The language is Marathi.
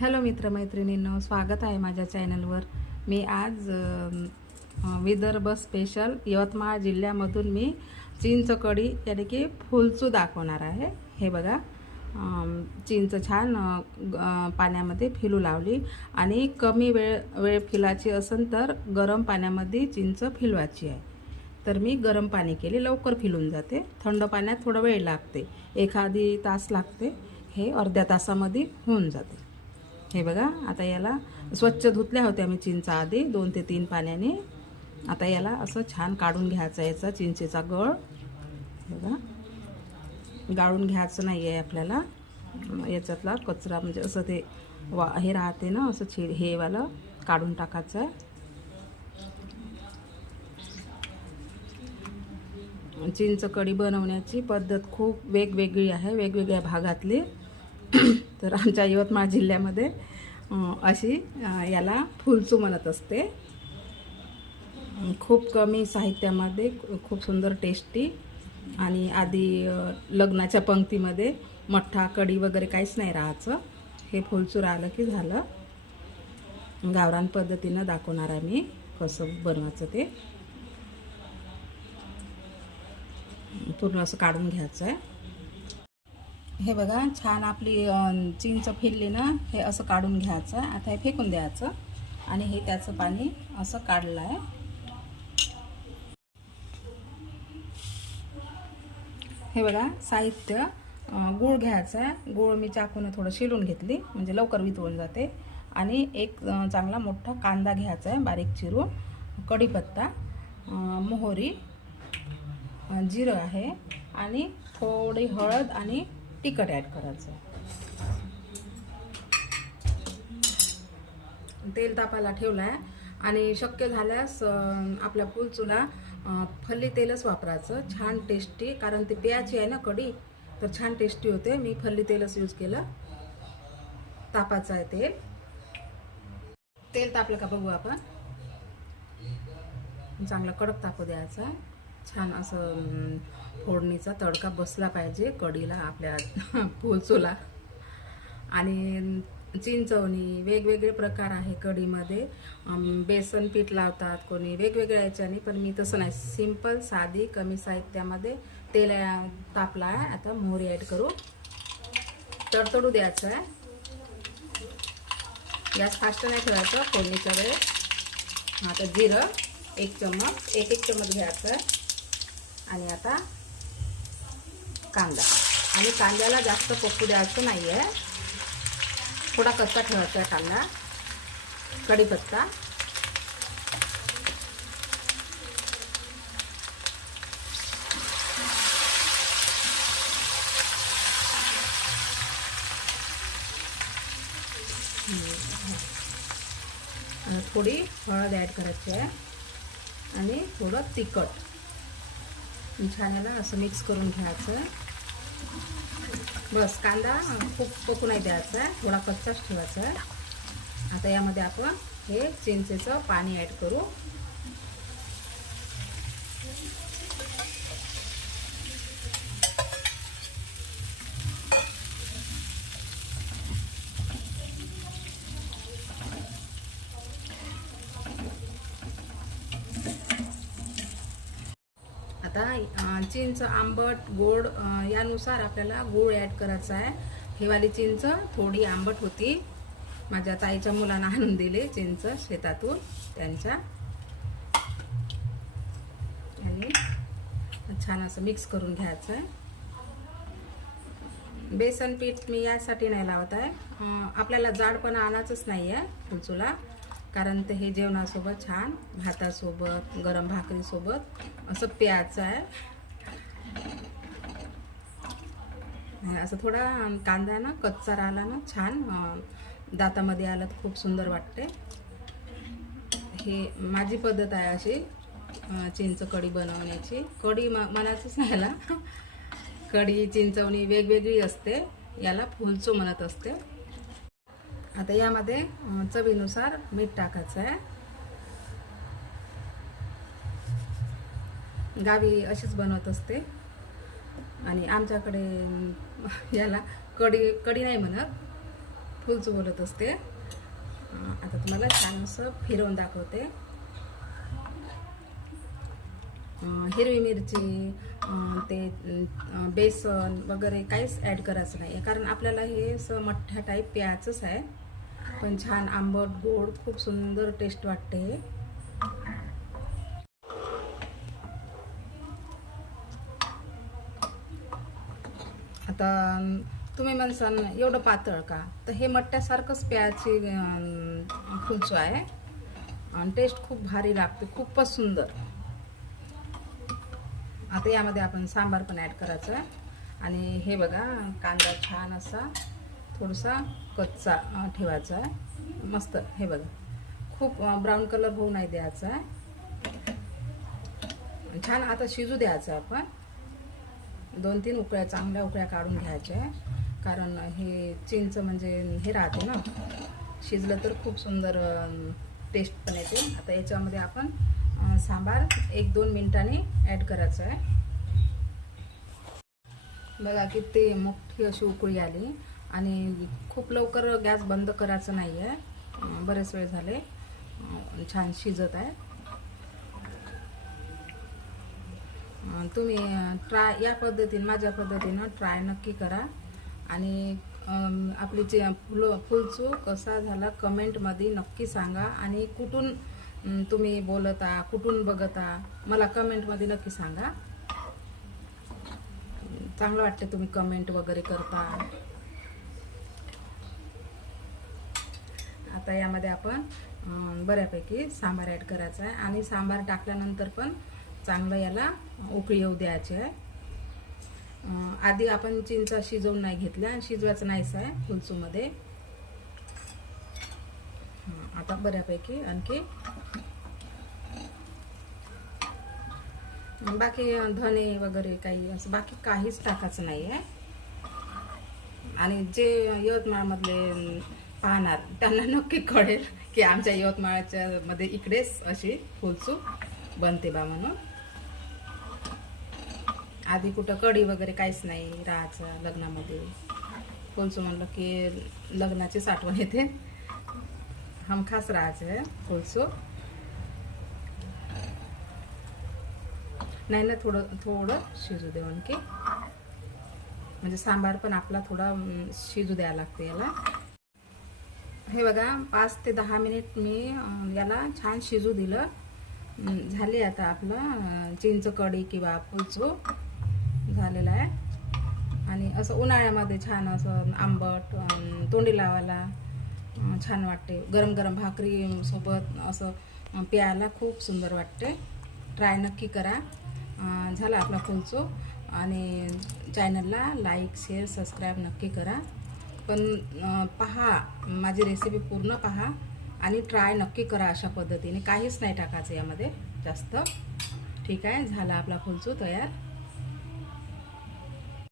हॅलो मित्रमैत्रिणींनो स्वागत आहे माझ्या चॅनलवर. मी आज विदर्भ स्पेशल यवतमाळ जिल्ह्यामधून मी चिंच कढी यानी की फुलचू दाखवणार आहे. हे बघा चिंच छान ग- पाण्यामध्ये फिलू लावली. आणि कमी वेळ वेळ फिलायची असेल तर गरम पाण्यामध्ये चिंच फिलवायची आहे. तर मी गरम पाणी केले लवकर फिलून जाते. थंड पाण्यात थोडा वेळ लागते. एखादी तास लागते हे अर्ध्या तासामध्ये होऊन जाते. हे बघा आता याला स्वच्छ धुतल्या होत्या मी चिंचा आधी दोन ते तीन पाण्याने. आता याला असं छान काढून घ्यायचा याचा चिंचेचा गळ. बघा. गाळून घ्यायचं नाही आहे आपल्याला. याच्यातला कचरा म्हणजे असं ते वा हे राहते ना असं छे हेवालं काढून टाकायचं. आहे चिंच कढी बनवण्याची पद्धत खूप वेगवेगळी आहे वेगवेगळ्या भागातली. तर आमच्या यवतमाळ जिल्ह्यामध्ये अशी याला फुलचू म्हणत असते. खूप कमी साहित्यामध्ये खूप सुंदर टेस्टी आणि आधी लग्नाच्या पंक्तीमध्ये मठ्ठा कढी वगैरे काहीच नाही राहायचं. हे फुलचू राहिलं की झालं. गावरान पद्धतीनं दाखवणार आहे मी कसं बनवायचं ते. पूर्ण असं काढून घ्यायचं आहे. हे बघा छान आपली चिंच फिरली ना हे असं काढून घ्यायचं. आता हे फेकून द्यायचं. आणि हे त्याचं पाणी असं काढलं आहे हे बघा साहित्य गूळ घ्यायचं आहे गूळ मी चाकून थोडं शिलून घेतली म्हणजे लवकर वितळून जाते. आणि एक चांगला मोठा कांदा घ्यायचा आहे बारीक चिरून. कढीपत्ता मोहरी जिरं आहे. आणि थोडी हळद आणि तिखट ॲड करायचं. तेल तापायला ठेवलं आहे आणि शक्य झाल्यास आपल्या पुलचूला फल्ली तेलच वापरायचं. छान टेस्टी कारण ते प्याची आहे ना कढी तर छान टेस्टी होते. मी फल्ली तेलच यूज केलं. तापाचं आहे तेल. तेल तापलं का बघू आपण. चांगला कडक तापू द्यायचा. छान असं फोडणीचा तडका बसला पाहिजे कढीला आपल्या पोचूला आणि चिंचवणी वेगवेगळे प्रकार आहे कढीमध्ये बेसन पीठ लावतात कोणी वेगवेगळ्या याच्याने पण मी तसं नाही. सिंपल साधी कमी साहित्यामध्ये तेल तापला आहे. आता मोहरी ॲड करू. तडतडू द्यायचं आहे. गॅस फास्ट नाही ठेवायचं फोडणीच्या वेळेस. आता जिरं एक चम्मच एक एक चम्मच घ्यायचं आहे. आणि आता कांदा. आणि कांद्याला जास्त पप्पू द्यायचं नाही आहे थोडा कच्चा ठेवायचा आहे कांदा. कढीपत्ता. थोडी हळद ॲड करायची आहे. आणि थोडं तिखट. छान याला असं मिक्स करून घ्यायचं. बस कांदा खूप पकू नाही द्यायचा. आहे थोडा कच्चाच ठेवायचा. आहे आता यामध्ये आपण हे चिंचेचं पाणी ॲड करू. आता चिंच आंबट गोड यानुसार आपल्याला गूळ ॲड करायचा आहे. हिवाळी चिंच थोडी आंबट होती. माझ्या ताईच्या मुलांना आणून दिले चिंच शेतातून. त्यांच्या. आणि छान असं मिक्स करून घ्यायचं आहे. बेसन पीठ मी यासाठी नाही लावत आहे. आपल्याला जाडपणा आणायचंच नाही आहे फुलचूला कारण ते हे जेवणासोबत छान भातासोबत गरम भाकरीसोबत असं प्यायचं आहे. असं थोडा कांदा ना कच्चा राहिला ना छान दातामध्ये आलं तर खूप सुंदर वाटते. हे माझी पद्धत आहे अशी चिंच कढी बनवण्याची. कढी म म्हणायचंच नाही याला कढी चिंचवणी वेगवेगळी असते. याला फुलचो म्हणत असते. आता यामध्ये चवीनुसार मीठ टाकायचं आहे. गावी अशीच बनवत असते. आणि आमच्याकडे याला कढी कढी नाही म्हणत फुलच बोलत असते. आता तुम्हाला छान असं फिरवून दाखवते. हिरवी मिरची ते बेसन वगैरे काहीच ॲड करायचं नाही. कारण आपल्याला हे असं मठ्ठ्या टाईप प्यायचंच आहे. पण छान आंबट गोड खूप सुंदर टेस्ट वाटते. हे आता तुम्ही म्हणसान एवढं पातळ का? तर हे मट्ट्यासारखंच प्यायची अं, आहे. आणि टेस्ट खूप भारी लागते खूपच सुंदर. आता यामध्ये आपण सांबार पण ॲड करायचं आणि हे बघा कांदा छान असा. थोडासा कच्चा ठेवायचा आहे. मस्त. हे बघा. खूप ब्राऊन कलर होऊ नाही द्यायचा आहे. छान आता शिजू द्यायचं आहे आपण. दोन तीन उकळ्या चांगल्या उकळ्या काढून घ्यायच्या आहे. कारण हे चिंच म्हणजे हे राहते ना. शिजलं तर खूप सुंदर टेस्ट पण येते. आता याच्यामध्ये आपण सांबार एक दोन मिनिटांनी ॲड करायचं आहे. बघा किती मोठी अशी उकळी आली. आणि खूप लवकर गॅस बंद करायचं नाही आहे बरेच वेळ झाले. छान शिजत आहे. तुम्ही ट्राय या पद्धतीने माझ्या पद्धतीनं ट्राय नक्की करा. आणि आपली जे फुलं फुलचूक कसा झाला कमेंटमध्ये नक्की सांगा. आणि कुठून तुम्ही बोलता कुठून बघता मला कमेंटमध्ये नक्की सांगा. चांगलं वाटते तुम्ही कमेंट वगैरे करता. आता यामध्ये आपण बऱ्यापैकी सांबार ॲड करायचा आहे. आणि सांबार टाकल्यानंतर पण चांगलं याला उकळी येऊ द्यायची आहे. आधी आपण चिंचा शिजवून नाही घेतल्या आणि शिजवायचं नाहीच आहे फुलचूमध्ये आता बऱ्यापैकी आणखी. बाकी धने वगैरे काही असं बाकी काहीच टाकायचं नाही आहे आणि जे यवतमाळमधले पाहणार त्यांना नक्की कळेल की आमच्या यवतमाळच्या मध्ये इकडेच अशी फुलचूक बनते बा म्हणून. आधी कुठं कढी वगैरे काहीच नाही राहायचं लग्नामध्ये. फुलचू म्हणलं की लग्नाची साठवण येते. हमखास राहायचं आहे फुलचू नाही ना थोडं थोडं शिजू देऊन आणखी म्हणजे सांबार पण आपला थोडा शिजू द्यायला लागते याला. हे बघा पाच ते दहा मिनिट मी याला छान शिजू दिलं. झाली आता आपलं चिंच कढी किंवा पुलचू झालेला आहे. आणि असं उन्हाळ्यामध्ये छान असं आंबट तोंडी लावायला छान वाटते. गरम गरम भाकरी सोबत असं प्यायला खूप सुंदर वाटते. ट्राय नक्की करा. झाला आपला फुलचू आणि चॅनलला लाईक शेअर सबस्क्राईब नक्की करा. पण पहा माझी रेसिपी पूर्ण पहा आणि ट्राय नक्की करा अशा पद्धतीने. काहीच नाही टाकायचं यामध्ये जास्त. ठीक आहे? झाला आपला फुलचू तयार.